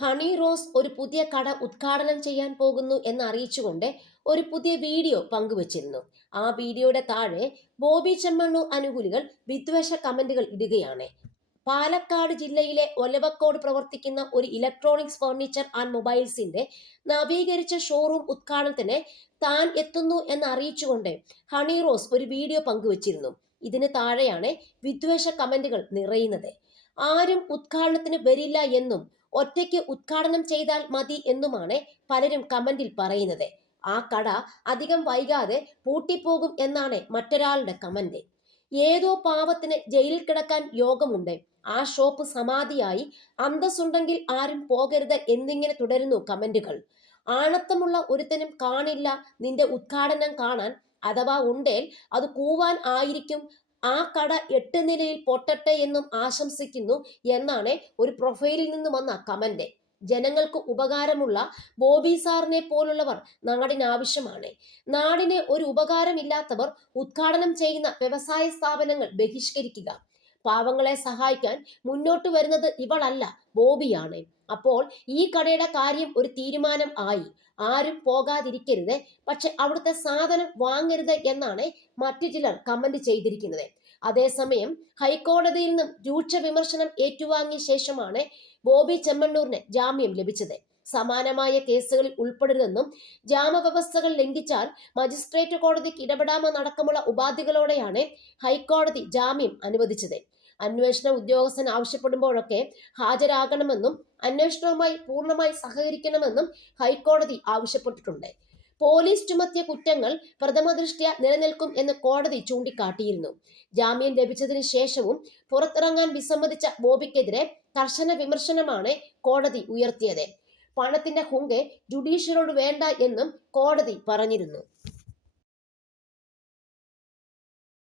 ഹണി റോസ് ഒരു പുതിയ കട ഉദ്ഘാടനം ചെയ്യാൻ പോകുന്നു എന്ന് അറിയിച്ചുകൊണ്ട് ഒരു പുതിയ വീഡിയോ പങ്കുവച്ചിരുന്നു. ആ വീഡിയോയുടെ താഴെ ബോബി ചെമ്മണ്ണൂർ അനുകൂലികൾ വിദ്വേഷ കമന്റുകൾ ഇടുകയാണ്. പാലക്കാട് ജില്ലയിലെ ഒലവക്കോട് പ്രവർത്തിക്കുന്ന ഒരു ഇലക്ട്രോണിക്സ് ഫർണിച്ചർ ആൻഡ് മൊബൈൽസിന്റെ നവീകരിച്ച ഷോറൂം ഉദ്ഘാടനത്തിന് താൻ എത്തുന്നു എന്ന് അറിയിച്ചുകൊണ്ട് ഹണി റോസ് ഒരു വീഡിയോ പങ്കുവച്ചിരുന്നു. ഇതിന് താഴെയാണ് വിദ്വേഷ കമന്റുകൾ നിറയുന്നത്. ആരും ഉദ്ഘാടനത്തിന് വരില്ല എന്നും ഒറ്റയ്ക്ക് ഉദ്ഘാടനം ചെയ്താൽ മതി എന്നുമാണ് പലരും കമന്റിൽ പറയുന്നത്. ആ കട അധികം വൈകാതെ പൂട്ടിപ്പോകും എന്നാണ് മറ്റൊരാളുടെ കമന്റ്. ഏതോ പാവത്തിന് ജയിലിൽ കിടക്കാൻ യോഗമുണ്ട്, ആ ഷോപ്പ് സമാധിയായി, അന്തസ്സുണ്ടെങ്കിൽ ആരും പോകരുത് എന്നിങ്ങനെ തുടരുന്നു കമന്റുകൾ. ആണത്തമുള്ള ഒരുത്തനും കാണില്ല നിന്റെ ഉദ്ഘാടനം കാണാൻ, അഥവാ ഉണ്ടേൽ അത് കൂവാൻ ആയിരിക്കും. ആ കട 8 നിലയിൽ പൊട്ടട്ടെ എന്നും ആശംസിക്കുന്നു എന്നാണ് ഒരു പ്രൊഫൈലിൽ നിന്ന് വന്ന കമന്റ്. ജനങ്ങൾക്ക് ഉപകാരമുള്ള ബോബി സാറിനെ പോലുള്ളവർ നാടിന് ആവശ്യമാണ്. നാടിന് ഒരു ഉപകാരമില്ലാത്തവർ ഉദ്ഘാടനം ചെയ്യുന്ന വ്യവസായ സ്ഥാപനങ്ങൾ ബഹിഷ്കരിക്കുക. പാവങ്ങളെ സഹായിക്കാൻ മുന്നോട്ട് വരുന്നത് ഇവളല്ല, ബോബിയാണ്. അപ്പോൾ ഈ കടയുടെ കാര്യം ഒരു തീരുമാനം ആയി. ആരും പോകാതിരിക്കരുത്, പക്ഷെ അവിടുത്തെ സാധനം വാങ്ങരുത് എന്നാണ് മറ്റു ചിലർ കമന്റ് ചെയ്തിരിക്കുന്നത്. അതേസമയം ഹൈക്കോടതിയിൽ നിന്നും രൂക്ഷ വിമർശനം ഏറ്റുവാങ്ങിയ ശേഷമാണ് ബോബി ചെമ്മണ്ണൂരിന് ജാമ്യം ലഭിച്ചത്. സമാനമായ കേസുകളിൽ ഉൾപ്പെടരുതെന്നും ജാമ്യവ്യവസ്ഥകൾ ലംഘിച്ചാൽ മജിസ്ട്രേറ്റ് കോടതിക്ക് ഇടപെടാമെന്നടക്കമുള്ള ഉപാധികളോടെയാണ് ഹൈക്കോടതി ജാമ്യം അനുവദിച്ചത്. അന്വേഷണ ഉദ്യോഗസ്ഥൻ ആവശ്യപ്പെടുമ്പോഴൊക്കെ ഹാജരാകണമെന്നും അന്വേഷണവുമായി പൂർണ്ണമായി സഹകരിക്കണമെന്നും ഹൈക്കോടതി ആവശ്യപ്പെട്ടിട്ടുണ്ട്. പോലീസ് ചുമത്തിയ കുറ്റങ്ങൾ പ്രഥമദൃഷ്ട്യാ നിലനിൽക്കും എന്ന് കോടതി ചൂണ്ടിക്കാട്ടിയിരുന്നു. ജാമ്യം ലഭിച്ചതിന് ശേഷവും പുറത്തിറങ്ങാൻ വിസമ്മതിച്ച ബോബിക്കെതിരെ കർശന വിമർശനമാണ് കോടതി ഉയർത്തിയത്. പണത്തിന്റെ ഹുങ്ക് ജുഡീഷ്യറോട് വേണ്ട എന്നും കോടതി പറഞ്ഞിരുന്നു.